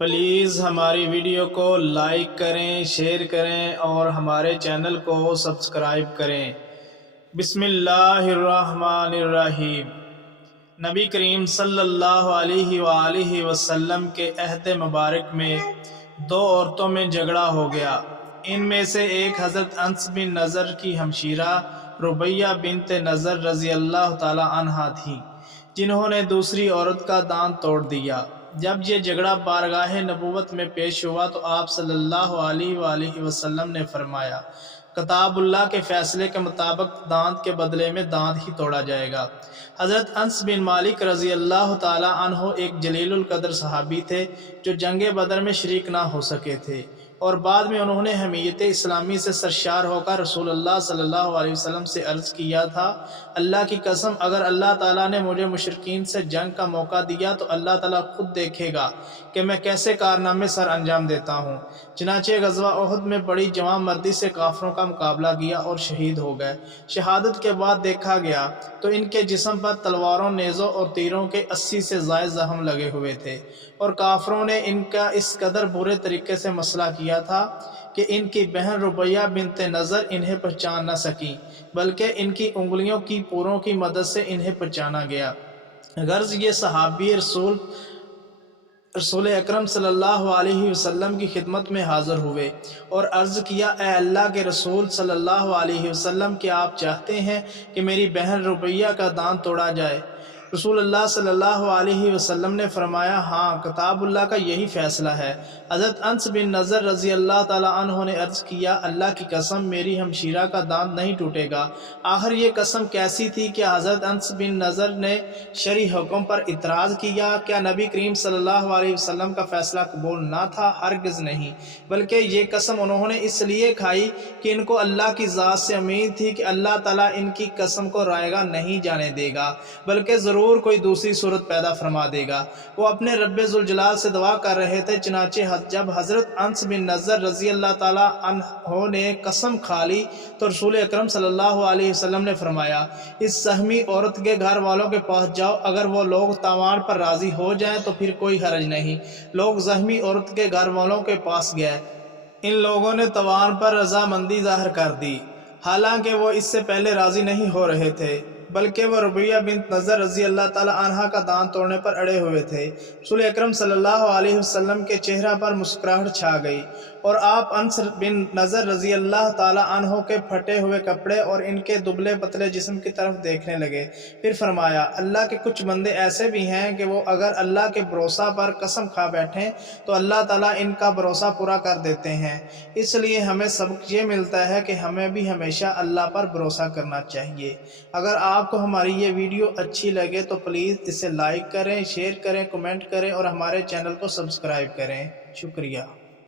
Please ہماری video کو like کریں، شیئر کریں اور ہمارے چینل کو سبسکرائب کریں۔ بسم اللہ الرحمن الرحیم۔ نبی کریم صلی اللہ علیہ وآلہ وسلم کے عہد مبارک میں دو عورتوں میں جھگڑا ہو گیا۔ ان میں سے ایک حضرت انس بن نضر کی ہمشیرہ ربیہ بنت نضر رضی اللہ تعالی عنہا تھی، جنہوں نے دوسری عورت کا دانت توڑ دیا۔ جب یہ جھگڑا بارگاہ نبوت میں پیش ہوا تو آپ صلی اللہ علیہ وآلہ وسلم نے فرمایا، کتاب اللہ کے فیصلے کے مطابق دانت کے بدلے میں دانت ہی توڑا جائے گا۔ حضرت انس بن مالک رضی اللہ تعالی عنہ ایک جلیل القدر صحابی تھے جو جنگ بدر میں شریک نہ ہو سکے تھے، اور بعد میں انہوں نے حمیت اسلامی سے سرشار ہو کر رسول اللہ صلی اللہ علیہ وسلم سے عرض کیا تھا، اللہ کی قسم اگر اللہ تعالیٰ نے مجھے مشرکین سے جنگ کا موقع دیا تو اللہ تعالیٰ خود دیکھے گا کہ میں کیسے کارنامے سر انجام دیتا ہوں۔ چنانچہ غزوہ احد میں بڑی جواں مردی سے کافروں کا مقابلہ کیا اور شہید ہو گئے۔ شہادت کے بعد دیکھا گیا تو ان کے جسم پر تلواروں، نیزوں اور تیروں کے 80 سے زائد زخم لگے ہوئے تھے، اور کافروں نے ان کا اس قدر برے طریقے سے مسئلہ کیا تھا کہ ان کی بہن ربیہ بنت نضر انہیں پہچان نہ سکی، بلکہ ان کی انگلیوں کی پوروں کی مدد سے انہیں پہچانا گیا۔ غرض یہ صحابی رسول اکرم صلی اللہ علیہ وسلم کی خدمت میں حاضر ہوئے اور عرض کیا، اے اللہ کے رسول صلی اللہ علیہ وسلم، کیا آپ چاہتے ہیں کہ میری بہن ربیہ کا دانت توڑا جائے؟ رسول اللہ صلی اللہ علیہ وسلم نے فرمایا، ہاں، کتاب اللہ کا یہی فیصلہ ہے۔ حضرت انس بن نضر رضی اللہ تعالیٰ عنہ نے عرض کیا، اللہ کی قسم میری ہمشیرہ کا دانت نہیں ٹوٹے گا۔ آخر یہ قسم کیسی تھی کہ حضرت انس بن نضر نے شرعی حکم پر اعتراض کیا؟ کیا نبی کریم صلی اللہ علیہ وسلم کا فیصلہ قبول نہ تھا؟ ہرگز نہیں، بلکہ یہ قسم انہوں نے اس لیے کھائی کہ ان کو اللہ کی ذات سے امید تھی کہ اللہ تعالیٰ ان کی قسم کو رائگاں نہیں جانے دے گا، بلکہ ضرور کوئی دوسری صورت پیدا فرما دے گا۔ وہ اپنے رب ذوالجلال سے دعا کر رہے تھے، چنانچہ جب حضرت انس بن نضر رضی اللہ تعالی عنہ نے قسم کھا لی تو رسول اکرم صلی اللہ علیہ وسلم نے فرمایا، اس سہمی عورت کے گھر والوں کے پاس جاؤ، اگر وہ لوگ تاوان پر راضی ہو جائیں تو پھر کوئی حرج نہیں۔ لوگ زخمی عورت کے گھر والوں کے پاس گئے۔ ان لوگوں نے تاوان پر رضامندی ظاہر کر دی، حالانکہ وہ اس سے پہلے راضی نہیں ہو رہے تھے، بلکہ وہ ربیہ بنت نضر رضی اللہ تعالی عنہا کا دانت توڑنے پر اڑے ہوئے تھے۔ رسول اکرم صلی اللہ علیہ وسلم کے چہرہ پر مسکراہٹ چھا گئی، اور آپ انس بن نضر رضی اللہ تعالی عنہ کے پھٹے ہوئے کپڑے اور ان کے دبلے پتلے جسم کی طرف دیکھنے لگے۔ پھر فرمایا، اللہ کے کچھ بندے ایسے بھی ہیں کہ وہ اگر اللہ کے بھروسہ پر قسم کھا بیٹھیں تو اللہ تعالیٰ ان کا بھروسہ پورا کر دیتے ہیں۔ اس لیے ہمیں سبق یہ ملتا ہے کہ ہمیں بھی ہمیشہ اللہ پر بھروسہ کرنا چاہیے۔ اگر آپ کو ہماری یہ ویڈیو اچھی لگے تو پلیز اسے لائک کریں، شیئر کریں، کمنٹ کریں اور ہمارے چینل کو سبسکرائب کریں۔ شکریہ۔